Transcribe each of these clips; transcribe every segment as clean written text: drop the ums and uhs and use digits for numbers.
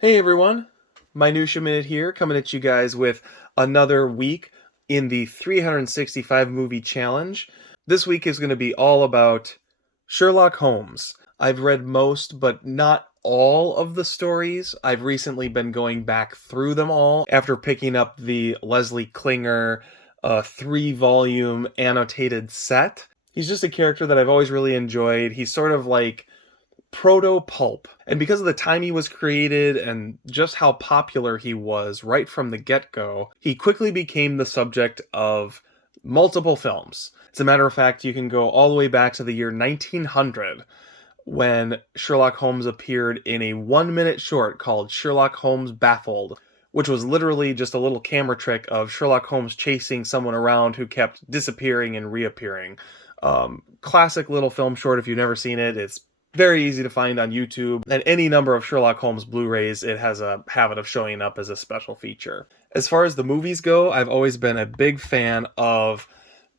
Hey everyone, Minutia Minute here, coming at you guys with another week in the 365 movie challenge. This week is going to be all about Sherlock Holmes. I've read most, but not all of the stories. I've recently been going back through them all after picking up the Leslie Klinger 3-volume annotated set. He's just a character that I've always really enjoyed. He's sort of like proto pulp. And because of the time he was created and just how popular he was right from the get go, he quickly became the subject of multiple films. As a matter of fact, you can go all the way back to the year 1900 when Sherlock Holmes appeared in a 1 minute short called Sherlock Holmes Baffled, which was literally just a little camera trick of Sherlock Holmes chasing someone around who kept disappearing and reappearing. Classic little film short. If you've never seen it, it's very easy to find on YouTube, and any number of Sherlock Holmes Blu-rays, it has a habit of showing up as a special feature. As far as the movies go, I've always been a big fan of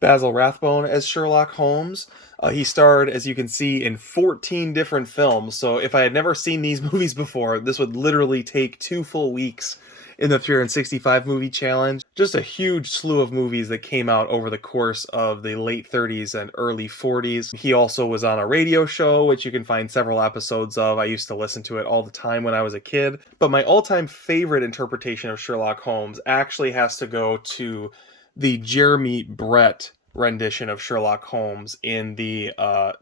Basil Rathbone as Sherlock Holmes. He starred, as you can see, in 14 different films, so if I had never seen these movies before, this would literally take 2 full weeks in the 365 movie challenge. Just a huge slew of movies that came out over the course of the late 30s and early 40s. He also was on a radio show, which you can find several episodes of. I used to listen to it all the time when I was a kid. But my all-time favorite interpretation of Sherlock Holmes actually has to go to the Jeremy Brett rendition of Sherlock Holmes in the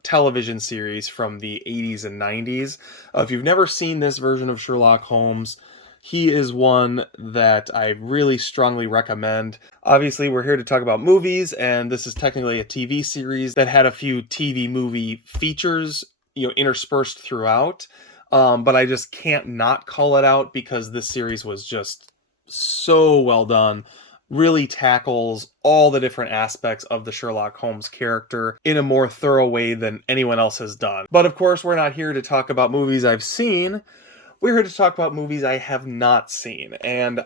television series from the 80s and 90s. If you've never seen this version of Sherlock Holmes, he is one that I really strongly recommend. Obviously, we're here to talk about movies, and this is technically a TV series that had a few TV movie features, interspersed throughout. But I just can't not call it out because this series was just so well done. Really tackles all the different aspects of the Sherlock Holmes character in a more thorough way than anyone else has done. But of course, we're not here to talk about movies I've seen. We're here to talk about movies I have not seen, and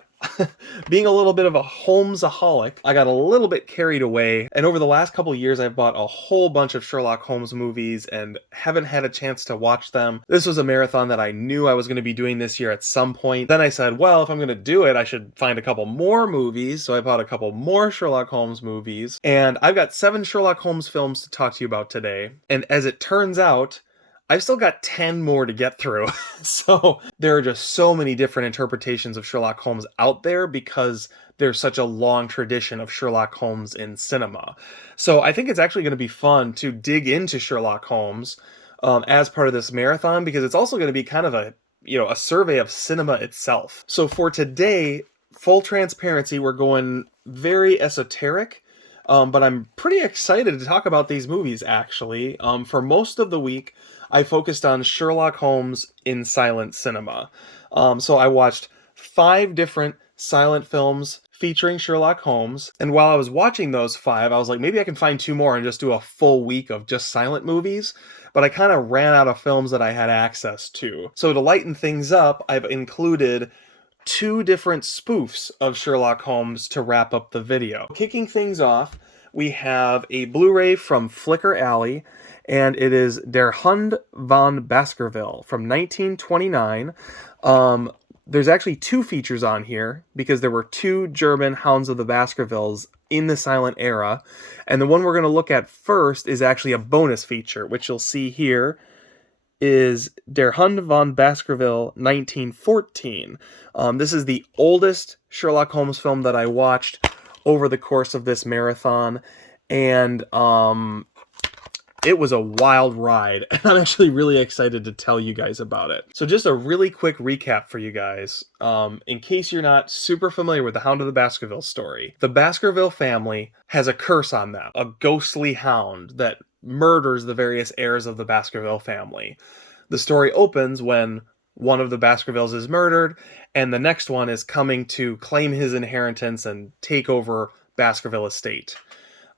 being a little bit of a Holmesaholic, I got a little bit carried away, and over the last couple years I've bought a whole bunch of Sherlock Holmes movies and haven't had a chance to watch them. This was a marathon that I knew I was going to be doing this year at some point. Then I said, well, if I'm going to do it, I should find a couple more movies, so I bought a couple more Sherlock Holmes movies, and I've got 7 Sherlock Holmes films to talk to you about today, and as it turns out, I've still got 10 more to get through. So there are just so many different interpretations of Sherlock Holmes out there because there's such a long tradition of Sherlock Holmes in cinema. So I think it's actually going to be fun to dig into Sherlock Holmes as part of this marathon because it's also going to be kind of a survey of cinema itself. So for today, full transparency, we're going very esoteric. But I'm pretty excited to talk about these movies, actually. For most of the week, I focused on Sherlock Holmes in silent cinema. So I watched 5 different silent films featuring Sherlock Holmes. And while I was watching those 5, I was like, maybe I can find 2 more and just do a full week of just silent movies. But I kind of ran out of films that I had access to. So to lighten things up, I've included 2 different spoofs of Sherlock Holmes to wrap up the video. Kicking things off, we have a Blu-ray from Flickr Alley, and it is Der Hund von Baskerville from 1929. There's actually 2 features on here because there were 2 German Hounds of the Baskervilles in the silent era, and the one we're going to look at first is actually a bonus feature, which you'll see here is Der Hund von Baskerville 1914. This is the oldest Sherlock Holmes film that I watched over the course of this marathon, and it was a wild ride, and I'm actually really excited to tell you guys about it. So just a really quick recap for you guys, in case you're not super familiar with the Hound of the Baskerville story. The Baskerville family has a curse on them, a ghostly hound that murders the various heirs of the Baskerville family. The story opens when one of the Baskervilles is murdered, and the next one is coming to claim his inheritance and take over Baskerville estate.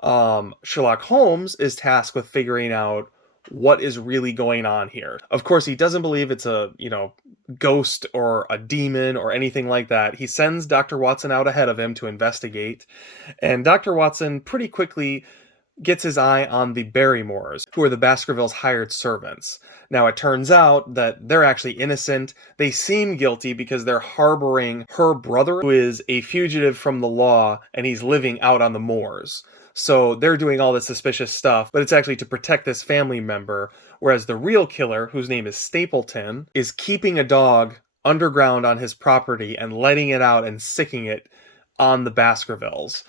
Sherlock Holmes is tasked with figuring out what is really going on here. Of course, he doesn't believe it's a, ghost or a demon or anything like that. He sends Dr. Watson out ahead of him to investigate, and Dr. Watson pretty quickly gets his eye on the Barrymores, who are the Baskervilles' hired servants. Now, it turns out that they're actually innocent. They seem guilty because they're harboring her brother, who is a fugitive from the law, and he's living out on the moors. So they're doing all this suspicious stuff, but it's actually to protect this family member, whereas the real killer, whose name is Stapleton, is keeping a dog underground on his property and letting it out and sicking it on the Baskervilles.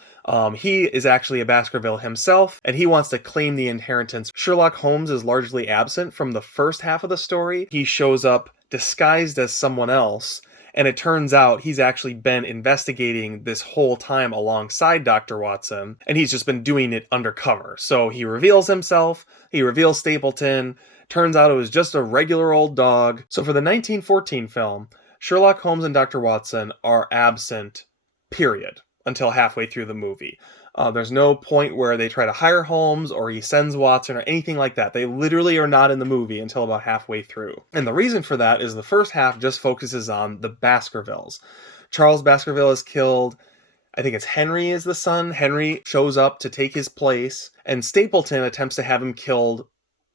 He is actually a Baskerville himself, and he wants to claim the inheritance. Sherlock Holmes is largely absent from the first half of the story. He shows up disguised as someone else, and it turns out he's actually been investigating this whole time alongside Dr. Watson, and he's just been doing it undercover. So he reveals himself, he reveals Stapleton. Turns out it was just a regular old dog. So for the 1914 film, Sherlock Holmes and Dr. Watson are absent, period, until halfway through the movie. There's no point where they try to hire Holmes or he sends Watson or anything like that. They literally are not in the movie until about halfway through. And the reason for that is the first half just focuses on the Baskervilles. Charles Baskerville is killed. I think it's Henry is the son. Henry shows up to take his place, and Stapleton attempts to have him killed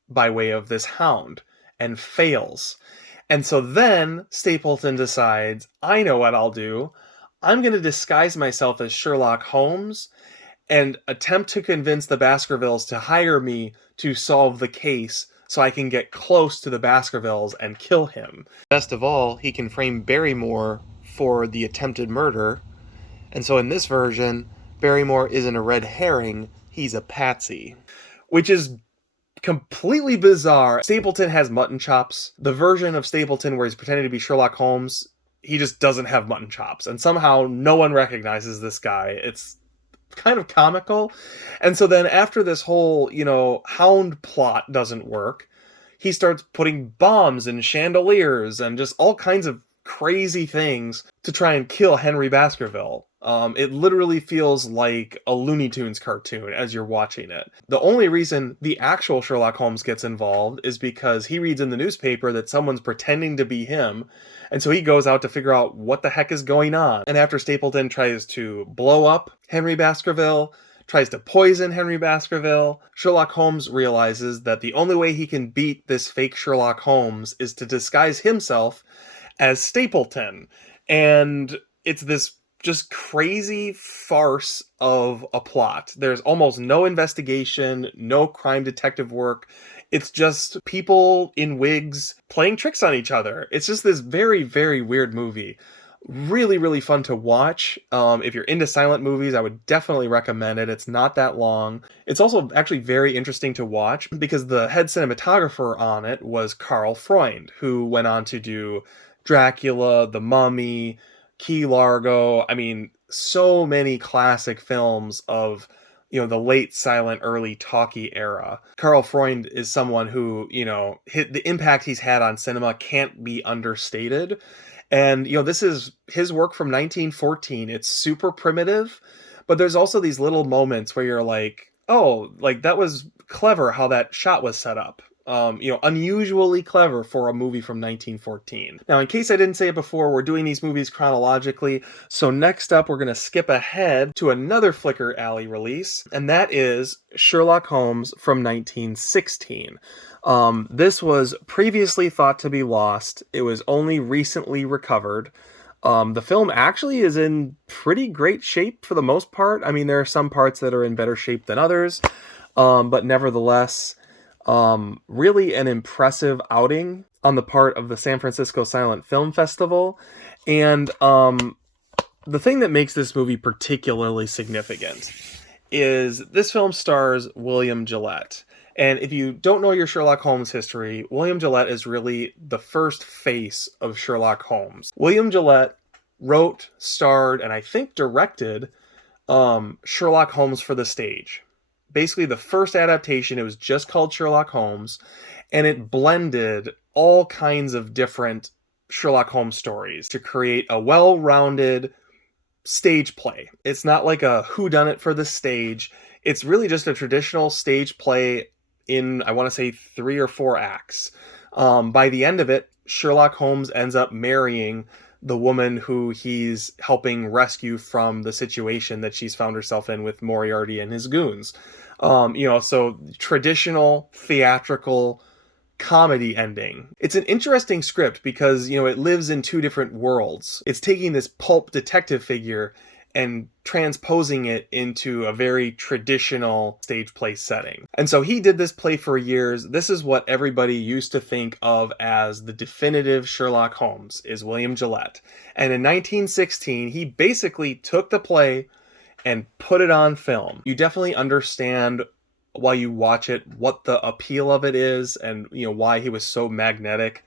by way of this hound and fails. And so then Stapleton decides, I know what I'll do. I'm going to disguise myself as Sherlock Holmes and attempt to convince the Baskervilles to hire me to solve the case so I can get close to the Baskervilles and kill him. Best of all, he can frame Barrymore for the attempted murder. And so in this version, Barrymore isn't a red herring, he's a patsy. Which is completely bizarre. Stapleton has mutton chops. The version of Stapleton where he's pretending to be Sherlock Holmes, he just doesn't have mutton chops. And somehow no one recognizes this guy. It's kind of comical. And so then after this whole, hound plot doesn't work, he starts putting bombs in chandeliers and just all kinds of crazy things to try and kill Henry Baskerville. It literally feels like a Looney Tunes cartoon as you're watching it. The only reason the actual Sherlock Holmes gets involved is because he reads in the newspaper that someone's pretending to be him, and so he goes out to figure out what the heck is going on. And after Stapleton tries to blow up Henry Baskerville, tries to poison Henry Baskerville, Sherlock Holmes realizes that the only way he can beat this fake Sherlock Holmes is to disguise himself as Stapleton. And it's this just crazy farce of a plot. There's almost no investigation, no crime detective work. It's just people in wigs playing tricks on each other. It's just this very, very weird movie. Really, really fun to watch. If you're into silent movies, I would definitely recommend it. It's not that long. It's also actually very interesting to watch because the head cinematographer on it was Karl Freund, who went on to do Dracula, The Mummy, Key Largo. I mean, so many classic films of, the late silent, early talkie era. Karl Freund is someone who, the impact he's had on cinema can't be understated. And, this is his work from 1914. It's super primitive, but there's also these little moments where you're like, oh, like that was clever how that shot was set up. Unusually clever for a movie from 1914. Now, in case I didn't say it before, we're doing these movies chronologically. So next up, we're going to skip ahead to another Flickr Alley release, and that is Sherlock Holmes from 1916. This was previously thought to be lost. It was only recently recovered. The film actually is in pretty great shape for the most part. I mean, there are some parts that are in better shape than others, but nevertheless, really an impressive outing on the part of the San Francisco Silent Film Festival. And the thing that makes this movie particularly significant is this film stars William Gillette. And if you don't know your Sherlock Holmes history, William Gillette is really the first face of Sherlock Holmes. William Gillette wrote, starred, and I think directed Sherlock Holmes for the stage. Basically, the first adaptation, it was just called Sherlock Holmes, and it blended all kinds of different Sherlock Holmes stories to create a well-rounded stage play. It's not like a whodunit for the stage. It's really just a traditional stage play in, I want to say, 3 or 4 acts. By the end of it, Sherlock Holmes ends up marrying the woman who he's helping rescue from the situation that she's found herself in with Moriarty and his goons. So traditional theatrical comedy ending. It's an interesting script because, it lives in two different worlds. It's taking this pulp detective figure and transposing it into a very traditional stage play setting. And so he did this play for years. This is what everybody used to think of as the definitive Sherlock Holmes, is William Gillette. And in 1916, he basically took the play and put it on film. You definitely understand while you watch it what the appeal of it is, and why he was so magnetic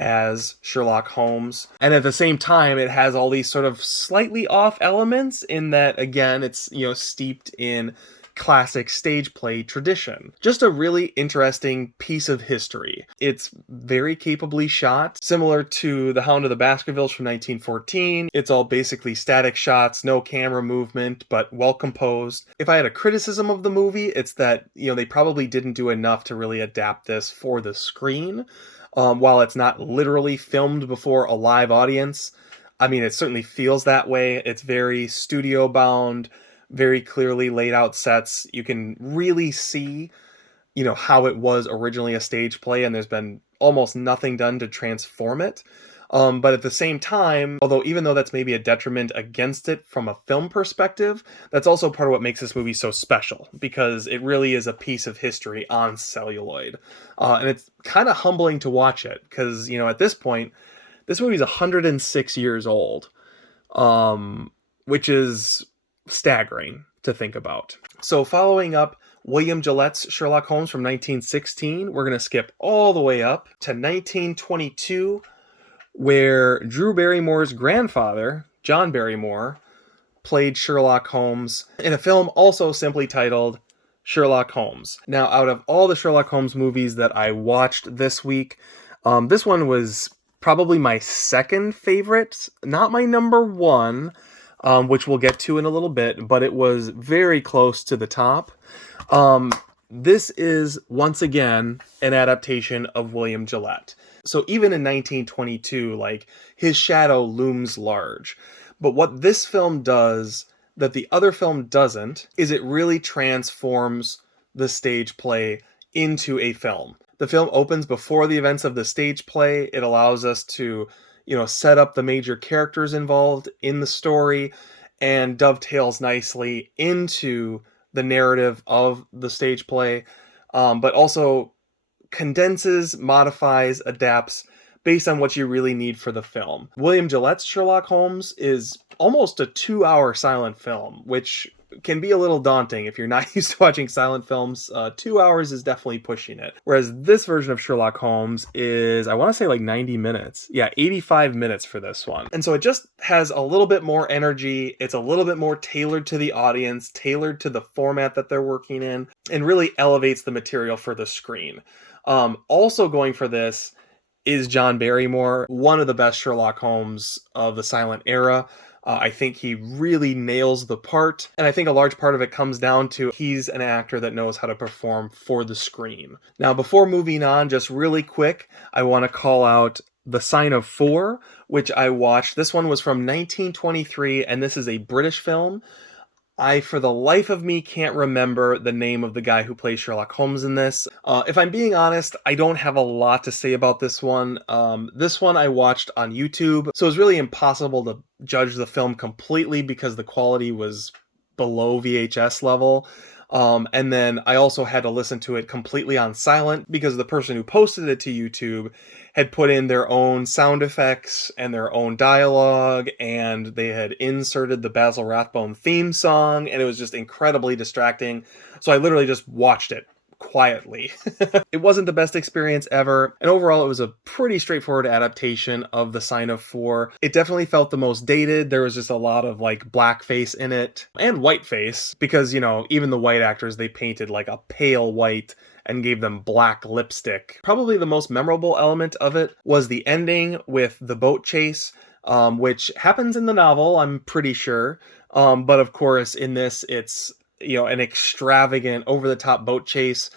as Sherlock Holmes. And at the same time, it has all these sort of slightly off elements in that, again, it's steeped in classic stage play tradition. Just a really interesting piece of history. It's very capably shot, similar to The Hound of the Baskervilles from 1914. It's all basically static shots, no camera movement, but well composed. If I had a criticism of the movie, it's that, they probably didn't do enough to really adapt this for the screen. While it's not literally filmed before a live audience, I mean, it certainly feels that way. It's very studio bound, very clearly laid out sets. You can really see, how it was originally a stage play, and there's been almost nothing done to transform it. But at the same time, although even though that's maybe a detriment against it from a film perspective, that's also part of what makes this movie so special, because it really is a piece of history on celluloid. And it's kind of humbling to watch it, because, at this point, this movie's 106 years old, which is staggering to think about. So following up William Gillette's Sherlock Holmes from 1916, we're going to skip all the way up to 1922, where Drew Barrymore's grandfather, John Barrymore, played Sherlock Holmes in a film also simply titled Sherlock Holmes. Now, out of all the Sherlock Holmes movies that I watched this week, this one was probably my second favorite, not my number one, which we'll get to in a little bit, but it was very close to the top. This is, once again, an adaptation of William Gillette. So even in 1922, his shadow looms large. But what this film does that the other film doesn't is it really transforms the stage play into a film. The film opens before the events of the stage play. It allows us to, set up the major characters involved in the story, and dovetails nicely into the narrative of the stage play, but also condenses, modifies, adapts based on what you really need for the film. William Gillette's Sherlock Holmes is almost a 2-hour silent film, which can be a little daunting if you're not used to watching silent films. 2 hours is definitely pushing it. Whereas this version of Sherlock Holmes is, I want to say 90 minutes. Yeah, 85 minutes for this one. And so it just has a little bit more energy. It's a little bit more tailored to the audience, tailored to the format that they're working in, and really elevates the material for the screen. Also going for this is John Barrymore, one of the best Sherlock Holmes of the silent era. I think he really nails the part, and I think a large part of it comes down to he's an actor that knows how to perform for the screen. Now, before moving on, just really quick, I want to call out The Sign of Four, which I watched. This one was from 1923, and this is a British film. I, for the life of me, can't remember the name of the guy who plays Sherlock Holmes in this. If I'm being honest, I don't have a lot to say about this one. This one I watched on YouTube, so it was really impossible to judge the film completely because the quality was below VHS level. And then I also had to listen to it completely on silent because the person who posted it to YouTube had put in their own sound effects and their own dialogue, and they had inserted the Basil Rathbone theme song, and it was just incredibly distracting. So I literally just watched it quietly. It wasn't the best experience ever, and overall it was a pretty straightforward adaptation of The Sign of Four. It definitely felt the most dated. There was just a lot of blackface in it, and whiteface, because even the white actors, they painted a pale white and gave them black lipstick. Probably the most memorable element of it was the ending with the boat chase, which happens in the novel, I'm pretty sure. But of course, in this, it's an extravagant, over-the-top boat chase.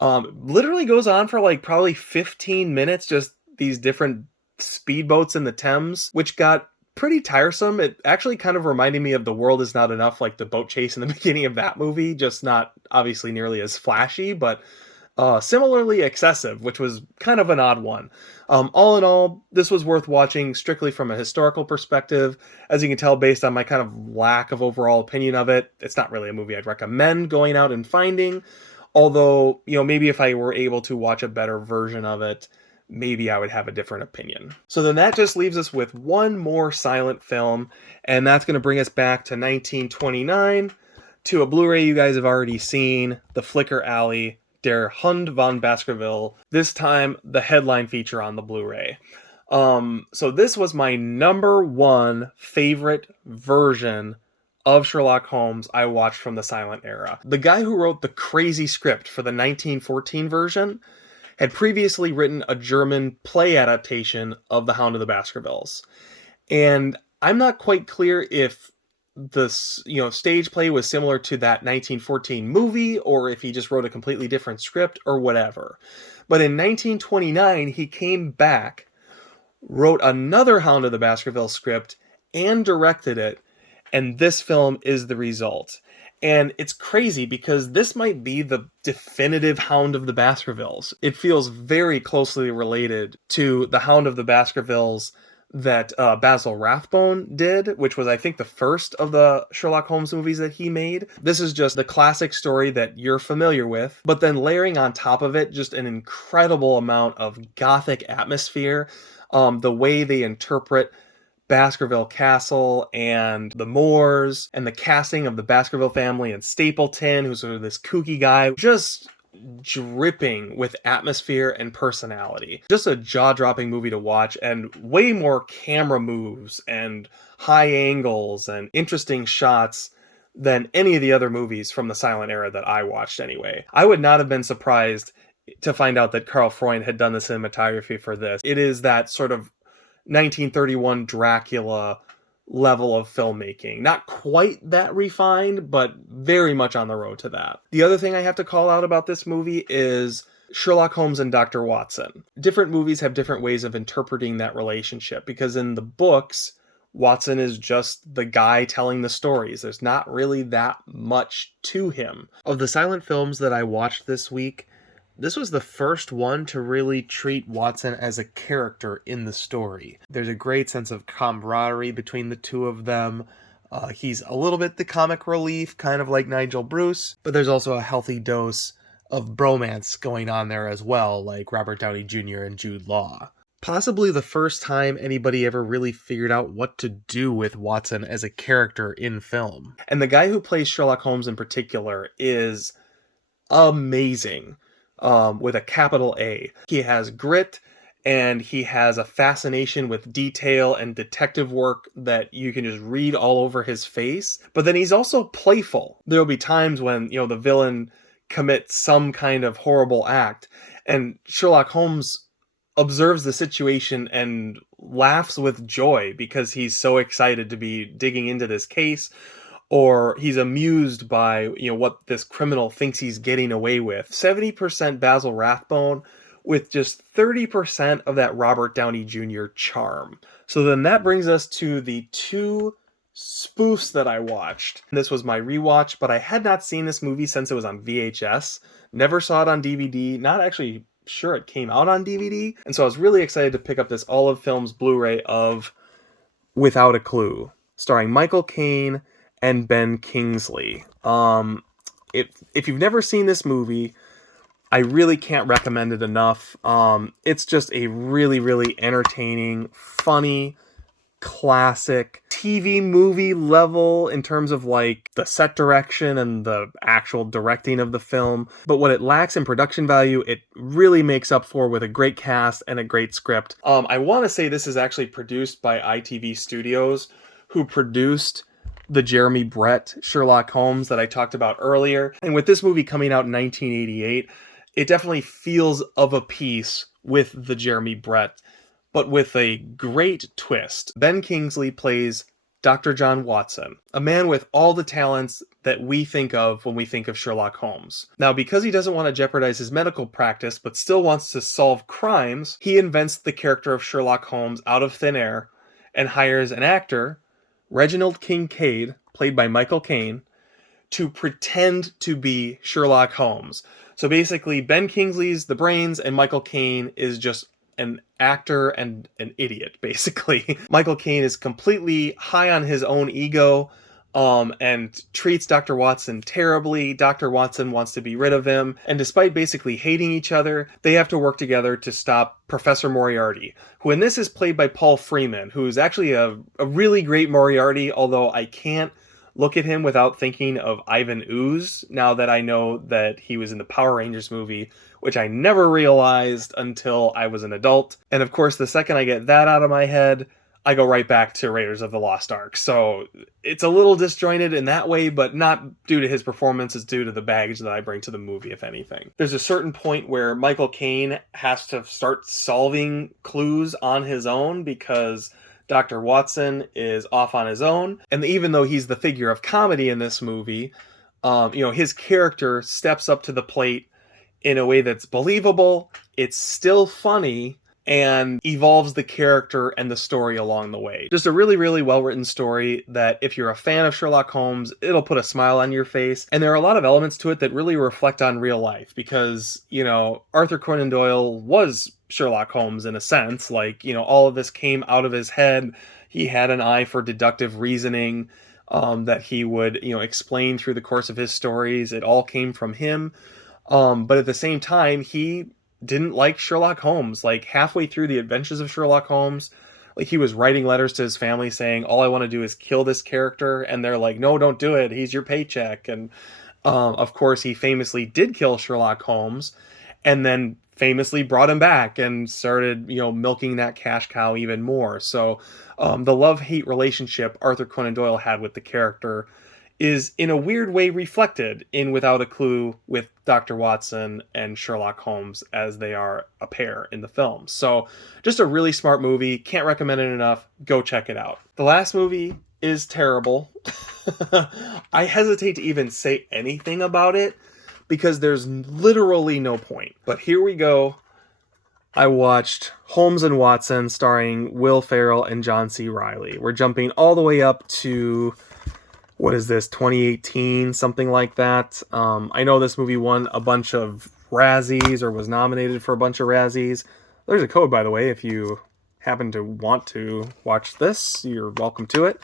Literally goes on for probably 15 minutes, just these different speedboats in the Thames, which got pretty tiresome. It actually kind of reminded me of The World Is Not Enough, like the boat chase in the beginning of that movie, just not obviously nearly as flashy, but similarly excessive, which was kind of an odd one. All in all, this was worth watching strictly from a historical perspective. As you can tell, based on my kind of lack of overall opinion of it, it's not really a movie I'd recommend going out and finding. Although, maybe if I were able to watch a better version of it, maybe I would have a different opinion. So then that just leaves us with one more silent film, and that's going to bring us back to 1929 to a Blu-ray you guys have already seen, The Flicker Alley, Der Hund von Baskerville. This time, the headline feature on the Blu-ray. So this was my number one favorite version of Sherlock Holmes I watched from the silent era. The guy who wrote the crazy script for the 1914 version had previously written a German play adaptation of The Hound of the Baskervilles. And I'm not quite clear if the stage play was similar to that 1914 movie or if he just wrote a completely different script or whatever. But in 1929 he came back, wrote another Hound of the Baskervilles script and directed it, and this film is the result. And it's crazy because this might be the definitive Hound of the Baskervilles. It feels very closely related to the Hound of the Baskervilles that Basil Rathbone did, which was, I think, the first of the Sherlock Holmes movies that he made. This is just the classic story that you're familiar with, but then layering on top of it just an incredible amount of gothic atmosphere. The way they interpret Baskerville Castle and the Moors and the casting of the Baskerville family and Stapleton, who's sort of this kooky guy, just dripping with atmosphere and personality. Just a jaw-dropping movie to watch, and way more camera moves and high angles and interesting shots than any of the other movies from the silent era that I watched anyway. I would not have been surprised to find out that Carl Freund had done the cinematography for this. It is that sort of 1931 Dracula level of filmmaking. Not quite that refined, but very much on the road to that. The other thing I have to call out about this movie is Sherlock Holmes and Dr. Watson. Different movies have different ways of interpreting that relationship, because in the books, Watson is just the guy telling the stories. There's not really that much to him. Of the silent films that I watched this week, this was the first one to really treat Watson as a character in the story. There's a great sense of camaraderie between the two of them. He's a little bit the comic relief, kind of like Nigel Bruce, but there's also a healthy dose of bromance going on there as well, like Robert Downey Jr. and Jude Law. Possibly the first time anybody ever really figured out what to do with Watson as a character in film. And the guy who plays Sherlock Holmes in particular is amazing. With a capital A. He has grit, and he has a fascination with detail and detective work that you can just read all over his face. But then he's also playful. There'll be times when, the villain commits some kind of horrible act, and Sherlock Holmes observes the situation and laughs with joy because he's so excited to be digging into this case, or he's amused by, what this criminal thinks he's getting away with. 70% Basil Rathbone with just 30% of that Robert Downey Jr. charm. So then that brings us to the two spoofs that I watched. This was my rewatch, but I had not seen this movie since it was on VHS. Never saw it on DVD, not actually sure it came out on DVD. And so I was really excited to pick up this Olive Films Blu-ray of Without a Clue, starring Michael Caine and Ben Kingsley. If you've never seen this movie, I really can't recommend it enough. It's just a really, really entertaining, funny, classic TV movie level in terms of like the set direction and the actual directing of the film. But what it lacks in production value, it really makes up for with a great cast and a great script. I want to say this is actually produced by ITV Studios, who produced the Jeremy Brett Sherlock Holmes that I talked about earlier. And with this movie coming out in 1988, it definitely feels of a piece with the Jeremy Brett, but with a great twist. Ben Kingsley plays Dr. John Watson, a man with all the talents that we think of when we think of Sherlock Holmes. Now, because he doesn't want to jeopardize his medical practice, but still wants to solve crimes, he invents the character of Sherlock Holmes out of thin air and hires an actor, Reginald Kincaid, played by Michael Caine, to pretend to be Sherlock Holmes. So basically, Ben Kingsley's the brains, and Michael Caine is just an actor and an idiot, basically. Michael Caine is completely high on his own ego, and treats Dr. Watson terribly. Dr. Watson wants to be rid of him, and despite basically hating each other, they have to work together to stop Professor Moriarty, who in this is played by Paul Freeman, who is actually a really great Moriarty, although I can't look at him without thinking of Ivan Ooze, now that I know that he was in the Power Rangers movie, which I never realized until I was an adult. And of course, the second I get that out of my head, I go right back to Raiders of the Lost Ark. So it's a little disjointed in that way, but not due to his performance, it's due to the baggage that I bring to the movie, if anything. There's a certain point where Michael Caine has to start solving clues on his own because Dr. Watson is off on his own. And even though he's the figure of comedy in this movie, his character steps up to the plate in a way that's believable, it's still funny, and evolves the character and the story along the way. Just a really, really well-written story that if you're a fan of Sherlock Holmes, it'll put a smile on your face. And there are a lot of elements to it that really reflect on real life because, Arthur Conan Doyle was Sherlock Holmes in a sense. Like, all of this came out of his head. He had an eye for deductive reasoning that he would, explain through the course of his stories. It all came from him. But at the same time, he didn't like Sherlock Holmes. Like halfway through the adventures of Sherlock Holmes, like he was writing letters to his family saying, all I want to do is kill this character. And they're like, no, don't do it. He's your paycheck. And of course, he famously did kill Sherlock Holmes and then famously brought him back and started, milking that cash cow even more. So the love-hate relationship Arthur Conan Doyle had with the character is in a weird way reflected in Without a Clue with Dr. Watson and Sherlock Holmes as they are a pair in the film. So just a really smart movie. Can't recommend it enough. Go check it out. The last movie is terrible. I hesitate to even say anything about it because there's literally no point. But here we go. I watched Holmes and Watson starring Will Ferrell and John C. Reilly. We're jumping all the way up to, what is this, 2018, something like that. I know this movie won a bunch of Razzies or was nominated for a bunch of Razzies. There's a code, by the way, if you happen to want to watch this, you're welcome to it.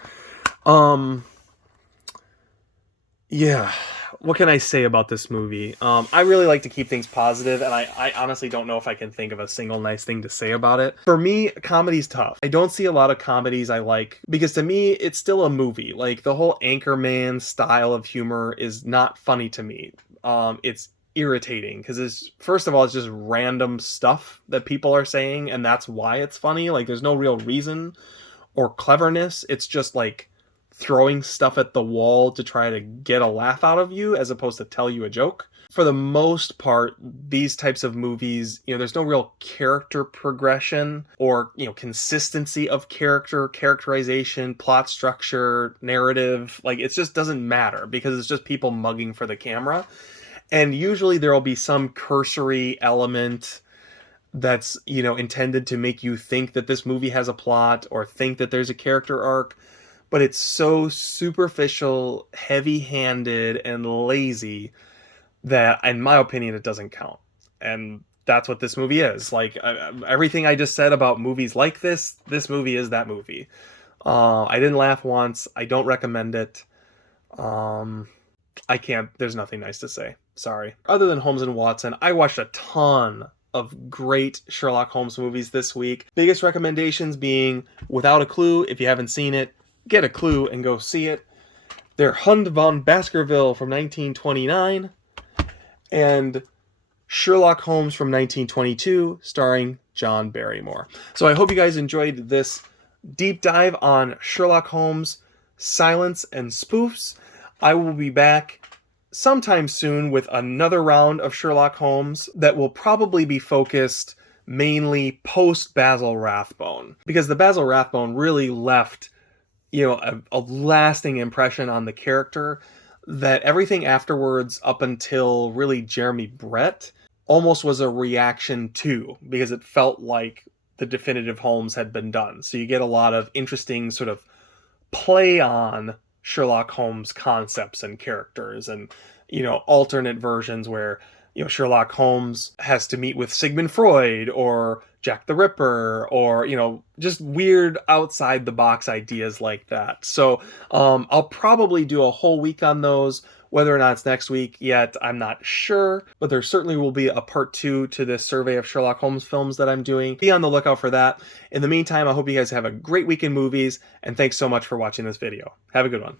Yeah, what can I say about this movie? I really like to keep things positive, and I honestly don't know if I can think of a single nice thing to say about it. For me, comedy's tough. I don't see a lot of comedies I like, because to me, it's still a movie. Like, the whole Anchorman style of humor is not funny to me. It's irritating, because first of all, it's just random stuff that people are saying, and that's why it's funny. Like, there's no real reason or cleverness. It's just, like, throwing stuff at the wall to try to get a laugh out of you as opposed to tell you a joke. For the most part, these types of movies, there's no real character progression or, consistency of characterization, plot structure, narrative. Like, it just doesn't matter because it's just people mugging for the camera. And usually there'll be some cursory element that's, intended to make you think that this movie has a plot or think that there's a character arc. But it's so superficial, heavy-handed, and lazy that, in my opinion, it doesn't count. And that's what this movie is. Like, everything I just said about movies like this movie is that movie. I didn't laugh once. I don't recommend it. I can't. There's nothing nice to say. Sorry. Other than Holmes and Watson, I watched a ton of great Sherlock Holmes movies this week. Biggest recommendations being Without a Clue, if you haven't seen it. Get a clue and go see it. They're Hund von Baskerville from 1929 and Sherlock Holmes from 1922, starring John Barrymore. So I hope you guys enjoyed this deep dive on Sherlock Holmes, Silence, and Spoofs. I will be back sometime soon with another round of Sherlock Holmes that will probably be focused mainly post Basil Rathbone, because the Basil Rathbone really left a lasting impression on the character that everything afterwards up until really Jeremy Brett almost was a reaction to, because it felt like the definitive Holmes had been done. So you get a lot of interesting sort of play on Sherlock Holmes concepts and characters, and alternate versions where Sherlock Holmes has to meet with Sigmund Freud or Jack the Ripper, or just weird outside the box ideas like that. So I'll probably do a whole week on those. Whether or not it's next week yet, I'm not sure, but there certainly will be a part 2 to this survey of Sherlock Holmes films that I'm doing. Be on the lookout for that. In the meantime, I hope you guys have a great week in movies, and thanks so much for watching this video. Have a good one.